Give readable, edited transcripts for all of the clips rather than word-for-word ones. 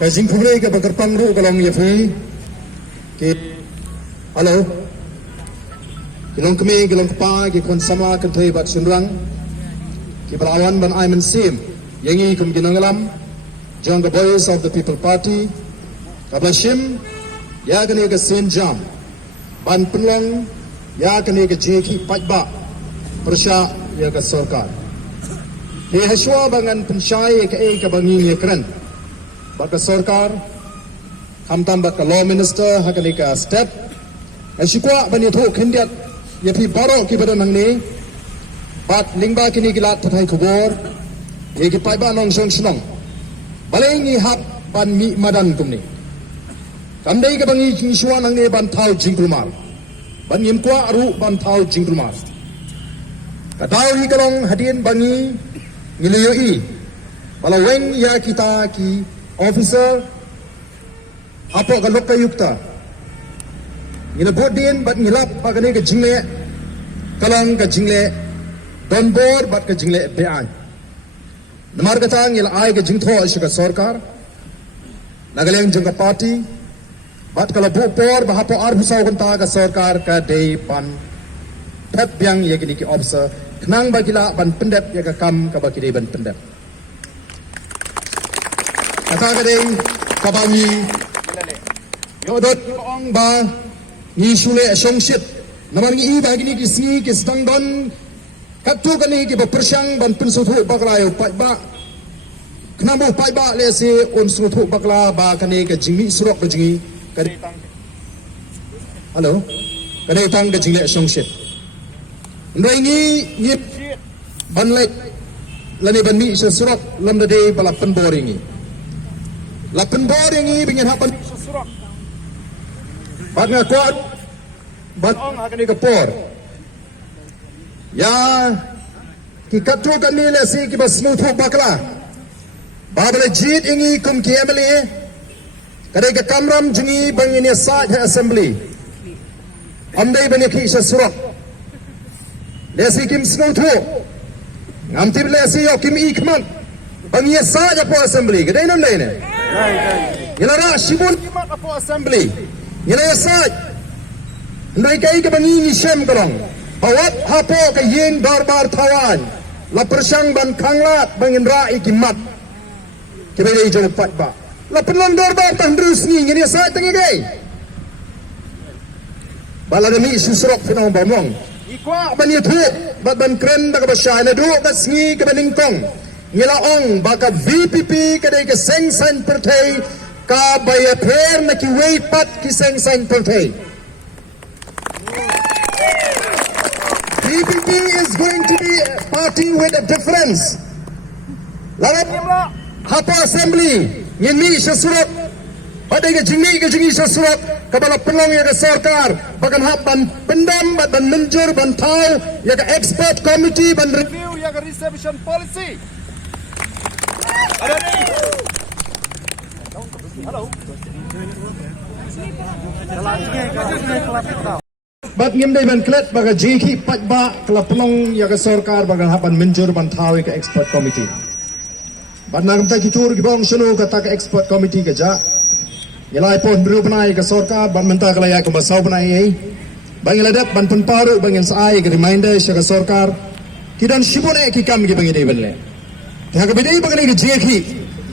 Kajing kumre ke bakarpang ru kalong yafi ke halo kilong kami kilong kepa ke kon sama kentai bat sunrang ke belawan ban Ayman Sim yangi kum ginangalam John the Boys of the People Party kablashim ya kene ke Sen Jam ban penlong ya kene ke jeki pajba persya ya ke sarkar ke haswa bangan pensyai ke bangi keren baka sarkar hamtam baka law minister hakani ka step asyikwa bani tho khindiat yapi baro ki badan nangni bat lingba kini gilat tathai khubor ye ki paiba nong song snong balengi hap ban mi madan kumni kamdai ka bangi kiswa nangni ban thau jingkulmar ban yimkwa aru ban thau jingkulmar kadau hi kalong hadin bangi ngiliyoi balaweng ya kita ki officer apa kalok kayukta ngila bodin bat ngilap pagane ke jingle kalang ke jingle don bor bat ke jingle bean namar kata ngila ai ke jingtho asyika sarkar nagaleng jangka party bat kala bu por bahapo ar husaw kanta ka sarkar ka day pan pep yang ye gini ki officer kenang bagila ban pendep ya ka kam ka bagi day ban pendep kata kadai kabangi yodot ong ba ni sule songsit naman ngi ba gini kisni kisdang don katu kani ki berpersyang ban pensuthu bakla yo pai ba knamu pai ba le se on suthu bakla ba kani ke jingmi surok ke jingi kadai tang halo kadai tang ke jingle songsit ndai ngi ban lek lani ban mi surok lam de day bala pen boringi lapan bor yang ini dengan hapan sesurak. Bagna kuat, batong akan ikapor. Ya, kikatu kan ni lesi kibas smooth bakla. Babale jit ini kum kiameli. Kadai ke kamram jungi bangini side assembly. Amdai bani ki sesurak. Lesi kim smooth. Ngamtib lesi yo kim ikman. Bangi side apa assembly. Kadai nam lain ni. Yelara shibun kimat apo assembly yelara saj ndai kai ke bangi ni shem kalong bawat hapo ke yin barbar tawan la persang ban khanglat bangin ra ikimat ke bele jo pat ba la penlon barbar tandrus ni ni saj tangi gai bala mi susrok finong bamong ikwa ban yethu ban kren da ka basha na du ka sngi ke baning tong Ngilaong baka VPP kadai ke sengsan pertai ka baya pher na ki wait pat ki sengsan pertai. VPP is going to be a party with a difference. Lawan hapa assembly ngin mi sesurat padai ke jingi sesurat kabala penong ya ke sarkar bakan hapan pendam ban menjur ban tau ya ke expert committee ban review ya ke reception policy. Halo. Bat ngim dai ban klet baga jeki pajba kala pelong ya ke sarkar baga hapan menjur ban thawi ke expert committee. Bat nagam ta kitur ki bang sunu kata ke expert committee ke ja. Yalai pon bru banai ke sarkar ban menta kala ya ke basau banai ai. Bang ladap ban pen paru bang sai ke reminder ke sarkar kidan shibone ki kam ki bang dai ban le. Haga bidai bagani ke jeki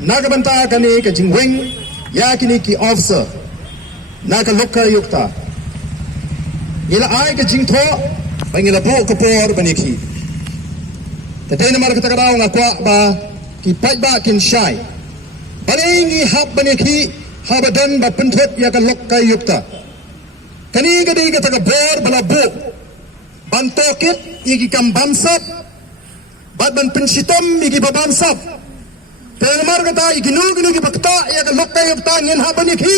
naga banta kani ke jingweng ya kini ki officer naga lokka yukta ila ai ke jingtho bangila bo kopor baniki tadai namar kata kadau ngakwa ba ki pajba kin shai balingi hab baniki habadan ba penthot ya ka lokka yukta kani gadai kata ka bor bala bo bantokit iki kam bamsap bat ban pensitom igi babamsap Tengmar kata iginu ki bakta ya ka lokta yukta ngin ha baniki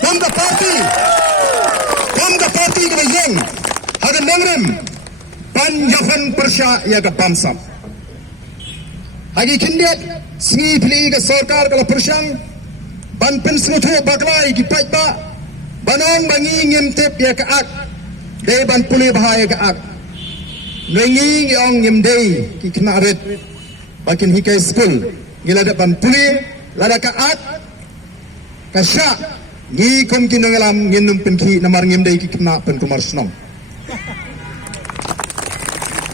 kam ka party ke yeng haga nengrem ban yahan persya ya ka bamsap hagi kindiat sngi pli ka sarkar kala persyang ban pensmuthu baklai ki pajba banong bangi ngim tip ya ka ak de ban puli bahaya ka ak Nengi ngiong ngimdei ki kena arit bakin hikai school gila dapat puli lada kaat kasya ngi kom kinangalam nginum penki namar ngimdai ki kena pen kumar snong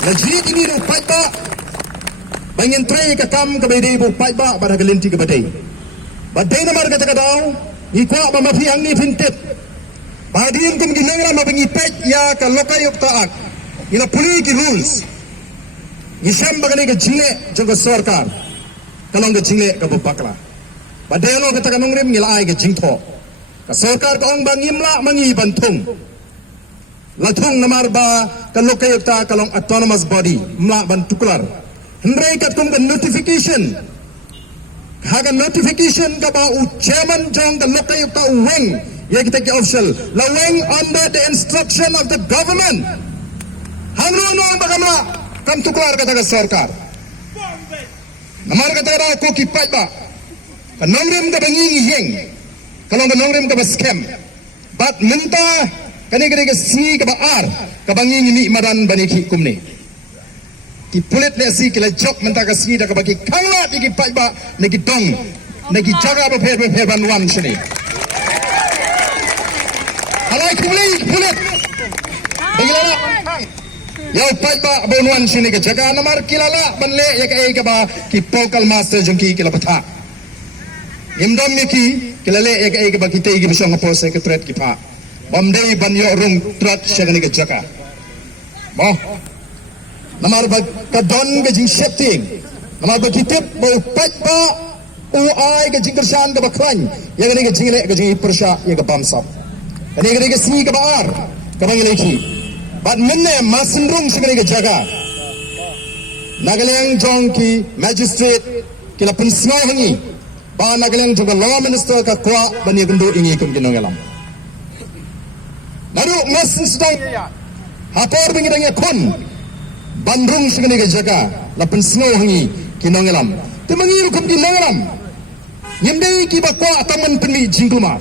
lajit ini ro paiba bangin tre ka kam ka bedai bo paiba pada gelinti ka bedai badai namar kata kadau ni kwa ba mafi ang ni pintet badin kom kinangalam mabangi pet ya ka lokayok taak ila puli ki rules ni sam bagani ka jingle jogo sarkar kalong ka jingle ka bopakla badai lo kata kanong rim ngila ai ka jingtho ka sarkar ka ong bangimla mangi bantung latung namar ba ka lokayok ta kalong autonomous body mla ban tuklar hendrai kat kum ka notification haga notification ka ba u chairman jong ka lokayok ta weng ye kita ki official la weng under the instruction of the government hangro no bagamla kam tuklar kata ka sarkar namar kata ra ko ki pai ba ka nongrim ka bangi yeng kalong ka nongrim ka ba scam bat minta kani ka si ka ba ar ka bangi ni madan baniki kumni ki pulit le si ki la jok minta ka si da ka ba ki kangla ki pai ba ne ki dong ne ki jaga ba phe ban wan shini alai kumli pulit bagilala yau pai ba bonwan shini ka jaga namar kilala banle ya ka ba ki pokal master jongki ki la patha imdom mi ki kilale ya ka ba ki te ki bisong po secretary ki pa bamdei ban yo rung trat shagani ka jaga mo namar ba ka don ka jing setting namar ba kitip ba pai ba u ai ka jing kersan ka ba kran ya ka ni ka jing le ka jing persha ya ka bamsap kani ka si ka ba ar ka bang leki bat minne masindrung shagani ka jaga nagalang jong ki magistrate kila pensngai hangi ba nagalang jong law minister ka kwa bani kundu ingi kum kinongalam naru masin sedang hapor bingi dangya kun bandrung shagani ka jaga la pensngai hangi kinongalam temangi kum kinongalam nyemdei ki ba kwa taman penmi jingkumar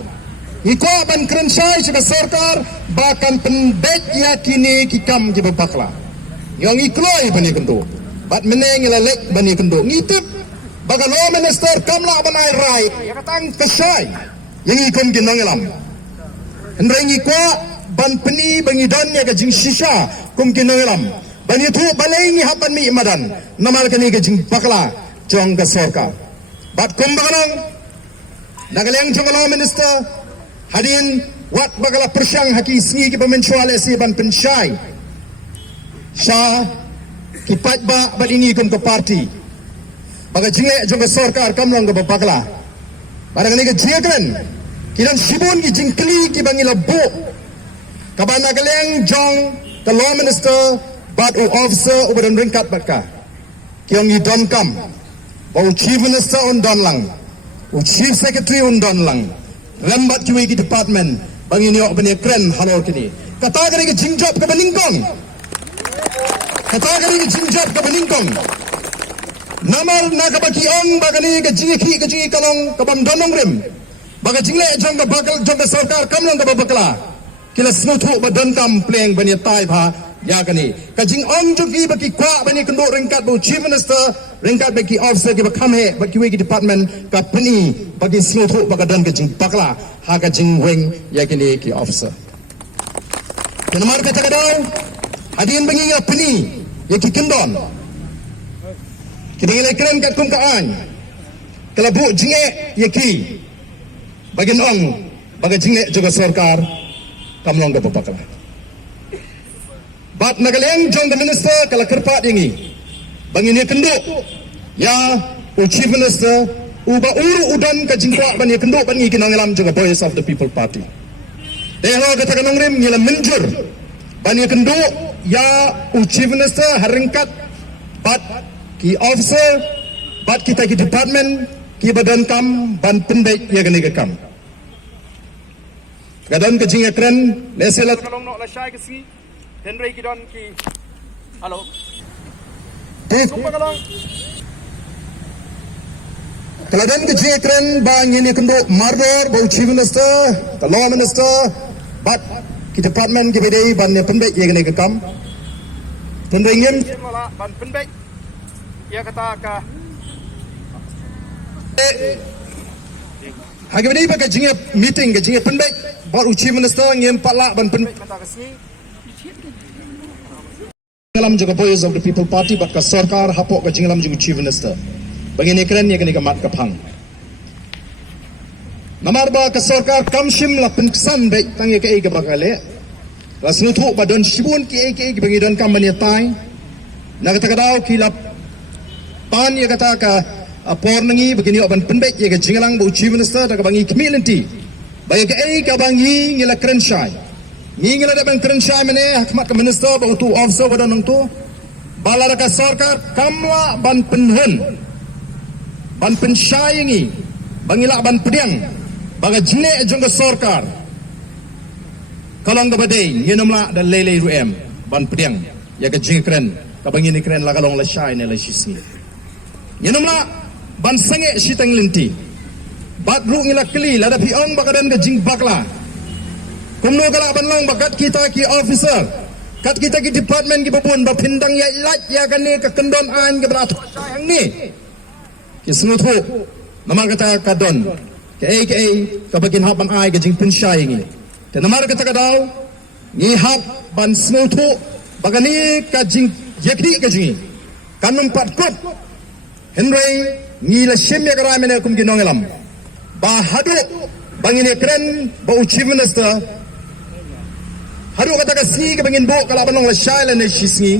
ikwa ban kerensai sebagai sarkar bahkan pendek yakini kikam ki bakla yang ikloi bani kendo bat meneng lalek bani kendo ngitip baga law minister kamla banai rai ya katang kesai yang ikom kinangalam hendrai ngikwa ban peni bangi don ya gajing shisha kum kinangalam bani tu balai ngi hapan mi madan namal kani gajing bakla jong ka sarkar bat kum baganang nagaleng jong law minister hadin wat bagala persyang haki singi ki pemencual esi ban pensyai sha ki pat ba badingi kum ke parti baga jingle jong ke sarkar kamlong ke bagala barang ni ke jingkren kidan sibun ki jingkli ki bangila bo kabana galeng jong the law minister bat u officer ubadan ringkat batka kiong i don kam ba u chief minister on don lang u chief secretary on don lang lambat kiwi ki department bangini ok bani kren halor kini kata kari ki jingjop ke beningkong kata kari ki jingjop ke beningkong namal nakabaki on bagani ke jingki ke jingi kalong kabam donong rim baga jingle jong ke bakal jong ke sarkar kamlong ke babakla kila snuthu badan kam pleng bani tai pha ya kani ka jing on jogi baki kwa bani kendo ringkat bu chief minister ringkat baki officer ke bakam he baki wi department ka pani bagi snuthu baga dan ke jing bakla ha ka jing weng ya kini ki officer kenamar kata kadau hadin bangi ya pani ya ki kendon kini le keren kat kum ka an kala bu jinge ya ki bagin ong baga jinge juga sarkar kamlong ke babakla bat nagaleng jong the minister kala kerpat ingi bangini kendo ya u chief minister uba uru udan ka jingkwa bani kendo bani kinangalam juga voice of the people party dehlo kata kanongrim ngila menjur bani kendo ya u chief minister haringkat bat ki officer bat kita ki department ki badan kam ban pendek ya gani ke kam gadan ke jinga kren leselat kalong no la shai ke si Henry Kidon ki halo kumpa kalong kaladan ke jinga kren bang ini kendo mardor bau chief minister the law minister but ki department ki bedai ban ne pendek ye gane ke kam Henry ngim ban pendek ya kata ka Hagi bani ba ka jinga meeting ka jinga pendek baru chief minister ngem pala ban pendek kata kasi dalam juga voice of the people party bat ka sarkar hapok ka jingalam juga chief minister bangini keren ya kani ka mat ka phang namar ba ka sarkar kamshim la penkesan baik tangi ka ega bakale rasnu thu badon shibun ki ege bangi don kam mani tai nagata kadau kilap pan ya kata ka apor nangi begini aban pendek ya ka jingalang bu chief minister ta ka bangi kemilenti baik ka ega bangi ngila keren shai ngila da ban keren shai mane hakmat ka minister ba tu officer badon nang tu balara ka sarkar kamla ban penhun ban penshai ngi bangila ban pediang baga jine jong ka sarkar kalong ka badai nginamla dan lele ruem ban pediang ya ka jing keren ka bangi ni keren la kalong la shai ne la shisni nginamla ban sange sitang linti bat ru ngila kli la da piong bakadan ka jing bakla kumno kala ban long bakat kita ki officer kat kita ki department ki babun ba pindang ya lat ya kan ni ka kendon an ke berat sayang ni ki snuthu namar kata kadon ke ka bagin hapan ai ka jing pin shai ngi te namar kata kadau ni hap ban snuthu bagani ka jing yekri ka jing kanum pat kop henry ni la shemya kara mene kum ginong elam ba hadu bangine keren ba chief minister hadu kata ka si ka bangin bo kala banong la shaila ne shisni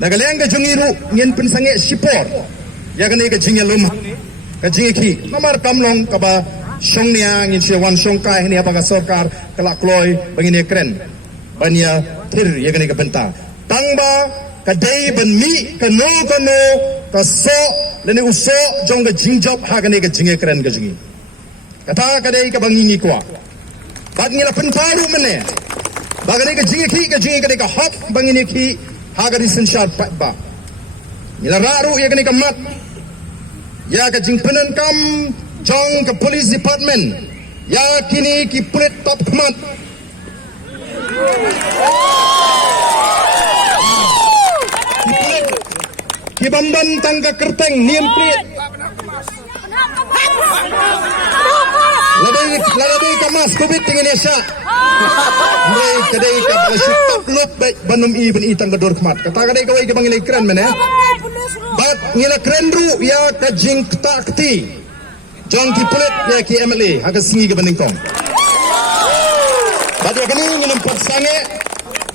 nagaleng ka jungiru ngin pin sange sipor ya kan ka jing lum ka jing ki namar kamlong ka ba shong nia ngin se wan shong kai ni apa ka sarkar kala kloi bangine keren bania thir ya kan ka benta tangba ka dei ban mi ka no ka so lene uso jong ka jing job ha kan ka jing keren ka jing kata ka dei ka bangingi kwa bat ngila pen paru mene bagani ka jing ka hop bangini ki ha ka disin sharp ba ngila raru ya kan ka mat ya ka jing penan kam jong ka police department ya kini ki pulit top mat ki bamban tangga kerteng niem plit Ladai kamas kubit tingin Indonesia. Mai kadai ka balasik taklop baik banum i ben itang gador kmat. Kata kadai kawai ke bangilai keren mene. Bat ngila keren ru ya ka jing takti. Jong ki pulit ya ki MLA haga singi ke banding kong. Bat ya kini nginum pat sange.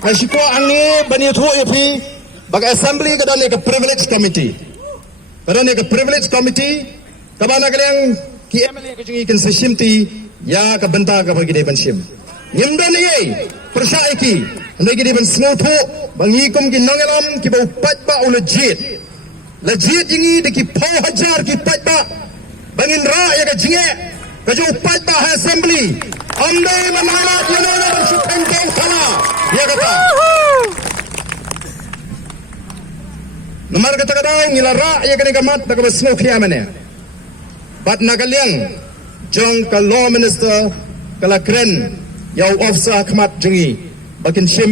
Asyiko angi bani thu ya pi bag assembly ka dan ka privilege committee. Kada ne ka privilege committee kabana kaleng ki MLA ko jungi kan seshimti ya ka benta ka bagi de banshim nimdan ye persai ki andai ki de ban snotho bangi kom ki nangalam ki bau patba legit jingi de ki pau hajar ki patba bangin ra ya ka jinge ka jo patba assembly andai manala yanona shupeng tong khala ya kata nomor kata kata ngilara ya ka de mat ka snow khiamane bat nagaliang jong ka law minister kala kren yau officer khmat jungi bakin shim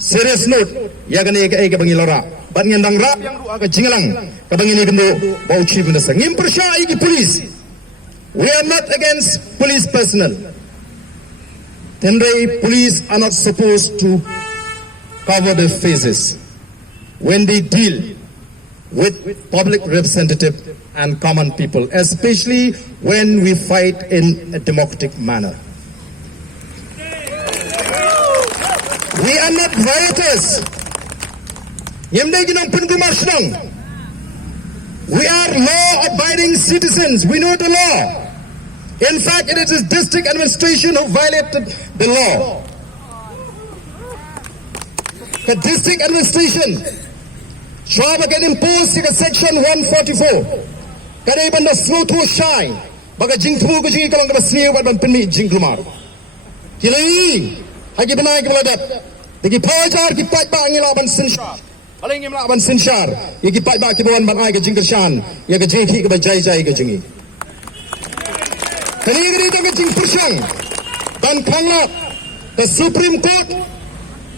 serious note ya gane ka bangi lora bat ngendang rap yang ru aga jingalang ka bangi ni gendo bau chief minister ngim persya igi police we are not against police personnel tendai police are not supposed to cover their faces when they deal with public representative and common people, especially when we fight in a democratic manner. We are not rioters. We are law-abiding citizens. We know the law. In fact, it is the district administration who violated the law. The district administration Schwab can impose section 144. Kadai banda slow to shine. Baga jing thu ko jing kalang ka sniu ban penmi jing lumar. Kilai hagi banai ke baladat. Degi pajar ki pat ba ngila ban sinshar. Aling ngila ban sinshar. Ye ki pat ba ki ban ban ai ka jing kershan. Ye ka jing ki ka jai jai ka jingi. Kani gari ta ka jing pershang. Dan kangla the Supreme Court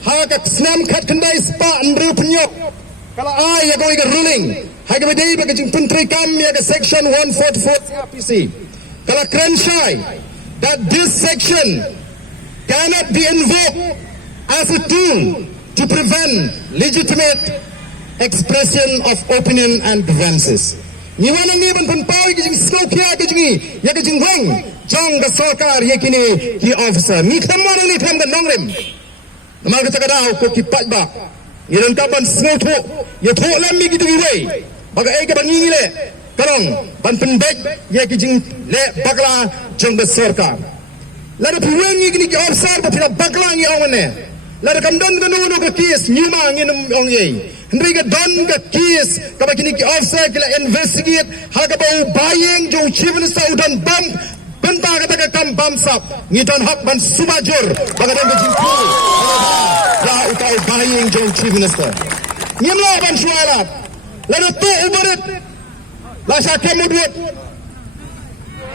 ha ka snam khat kandai spa andru penyok. Kalau ya kau ikut ruling, hai kami day bagi jing penteri kami ada section 144 CRPC. kalau keren shy that this section cannot be invoked as a tool to prevent legitimate expression of opinion and grievances. Ni wana ni ban pau ki slow kia ki jingi ya ki jingwang jang ga sarkar ye kini ki officer ni khamma ni tham ga nongrem namar ka takada ko ki patba yeran ka ban slow tho ye tho lam mi ki tu wei baga e ka ban ngi le karong ban pendek ye ki jing le bagla jang ga sarkar la da puwen ni ki officer ba pira bagla ngi awne la da kam don ga no ka kies nyuma ngi num ong ye Hendri ka don ka kies kaba kini ki officer kila investigate hal ka bau bayang jo chief minister udan bam benta kata ka kam bam sap ngi don hak ban subajur baga don ka jingku ya utau bayang jo chief minister nyamla ban shualat lada tu ubarit la sha kemudut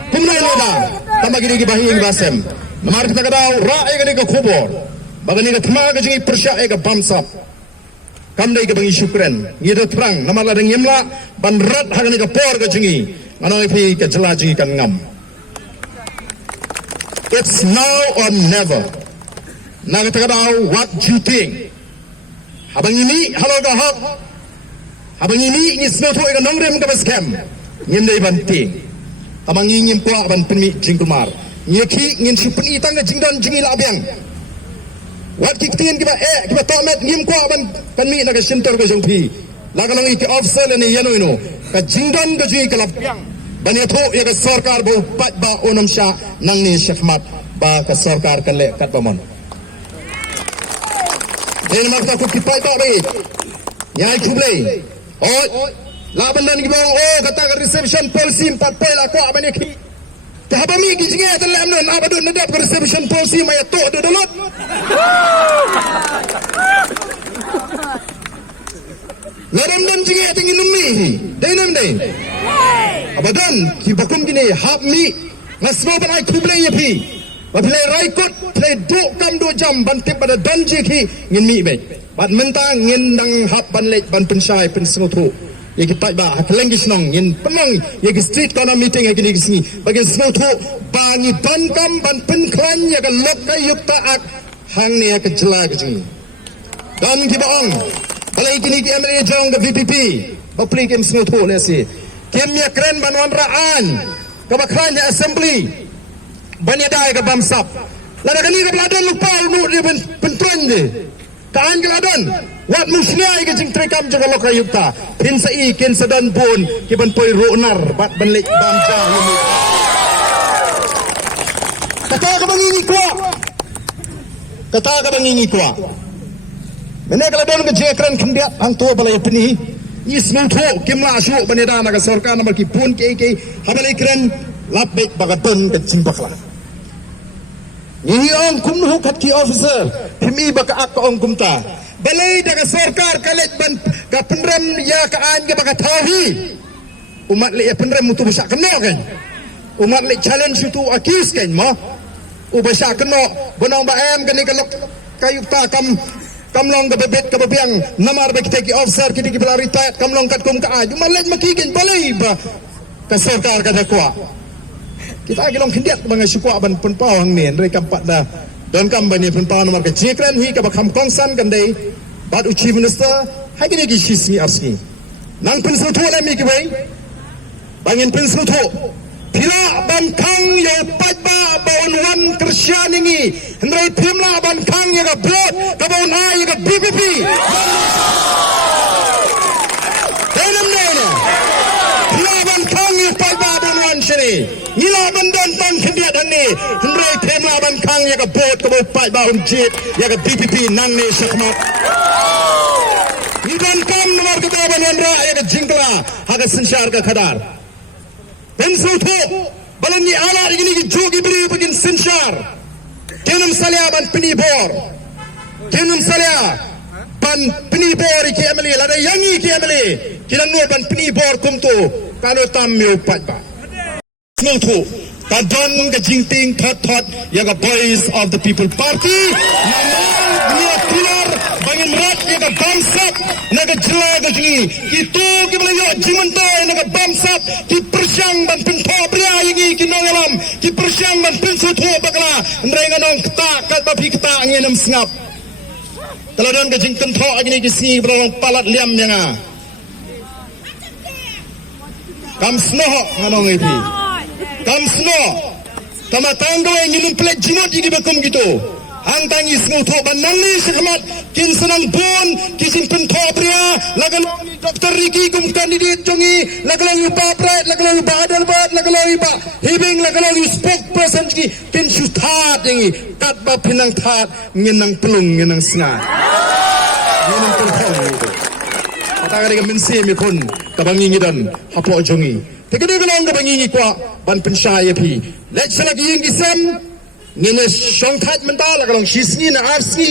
kumna leda kama kini ki bayang basem namar kita kadau ra e kini ka khubor baga ni ka thma ka jingi persya e ka bam sap kamdai ke bangi syukran ngido terang nama ladang yemla ban rat hagani ke por ke jingi anoi pi ke jela jingi kan ngam. It's now or never. Na kata kadau what you think habang ini halo ka hak habang ini ni snoto e ka nongrem ka baskem ngindai banting habang ngim ko ban penmi jingkumar nyeki ngin supeni tang jingdan jingi labyang wat ki tin kiba kiba tomet ngim ko ban mi na ka sintor ka jongpi la ka nang iki officer ni yano ino ka jingdan ka jingi kalap ban yato ya ka sarkar bo pat ba onam sha nang ni shahmat ba ka sarkar kan le kat pamon den makta ko kipai ba be nyai kuble o la ban dan gibo o kata ka reception policy pat pela ko abane ki Habami kijinge atalam non abadun nadap ka reception policy may to do dolot. Laram dan jinge ating inumi. Dai nam dai. Abadan ki bakum gini hab mi ngasmo ban ai kublai yapi. Ba play raikot play do kam do jam ban tip pada danji ki ngin mi be. Bat mentang ngin dang hab ban lek ban pensai pen sengotro. Ye kita ba haklengis nong yin penang ye ki street corner meeting ye ki sini bagi semua tu bangi bankam ban penklan ye ka lok ka yukta ak hang ni ye ka jela ke sini dan ki baong balai kini ki MLA jong ke VPP ba pli kem semua tu le si kem ye kren ban wan raan ka bakran ye assembly ban ye dai ka bamsap la da kani ka bladan lupa nu dia pentran je kaan ke ladan wat musnai ke jing trekam jaga lokal yukta pin sai ken sedan pun ki ban poi ronar bat ban lek bam ja kata ka bangingi kwa mene kala don ke jekran khndiat ang to balai pni ismu tho kimla shu baneda na ka sarkar namar ki pun ke habalai kren lapek bagaton ke jing bakla ni ong kum hu khat ki officer himi baka ak ong kumta balai daga sarkar kalet ban ka penrem ya ka an ke baka tawi umat le penrem mutu besak kena kan umat le challenge tu akis kan mo u besak kena bonong ba em kan ni kalok kayukta kam long ka bebet ka babiang namar ba kita ki officer kiti ki bala retired kam long kat kum ka aj umat le makikin balai ba ka sarkar ka dakwa kita agilong khindiat mga syukwa ban penpau hang nen re kampat da don kam bani penpau nomor ke jekran hi ka bakham kongsan kan dei bad uchi minister hai kini ki shisni arski nang pensu tho la mi ki wei bangin pensu tho pila ban khang yo pat ba bon wan krisyaningi ndrai phimla ban khang ya ka blot ka bon ai ya ka BPP denam nena pila ban khang yo pat ba bon wan shiri nila ban don ban khindiat han ni ndrai phimla ban khang ya ka bot ka bo pat ba jit ya ka BPP nang ne shakmat Iban kam nomor kedua banandra ya jingkla haga sensyar ka khadar pensu tho balani ala igini ki jogi beri begin sensyar kenum salia ban penibor kenum salia ban penibor ki emeli lada yangi ki emeli kilan no ban penibor kumtu kano tamyo patba snotu tadon ka jingting thot ya ka boys of the people party namang dia pilar bangin rat naga bamsap naga jelaga jingi itu ki belayo jimentoy naga bamsap ki persyang ban pintho pria yangi ki nongalam ki persyang ban pinsu tho bakla ndrenga nong kta kat babi kta ngenam sngap taladan ka jing tentho agni ki si brong palat liam yanga kam sno nganong ipi kam sno tama tanggo ngilum plek jimot igi bakum gitu ang tangis nguto banang ni sekamat kin senang bon kisin pentho pria lagalong Dr. Ricky kum kandidat jongi lagalong pa pret lagalong pa adalbat lagalong pa hibing lagalong spokesperson ki kin suthat yangi kat ba pinang that nginang pelung nginang sngat nginang pentho gitu atagari ka mensi mi kon kabangingidan hapo jongi tegede galong kabangingi kwa ban pensyaya pi let's lagi yung isam ngine songthat mental lagalong shisni na arsni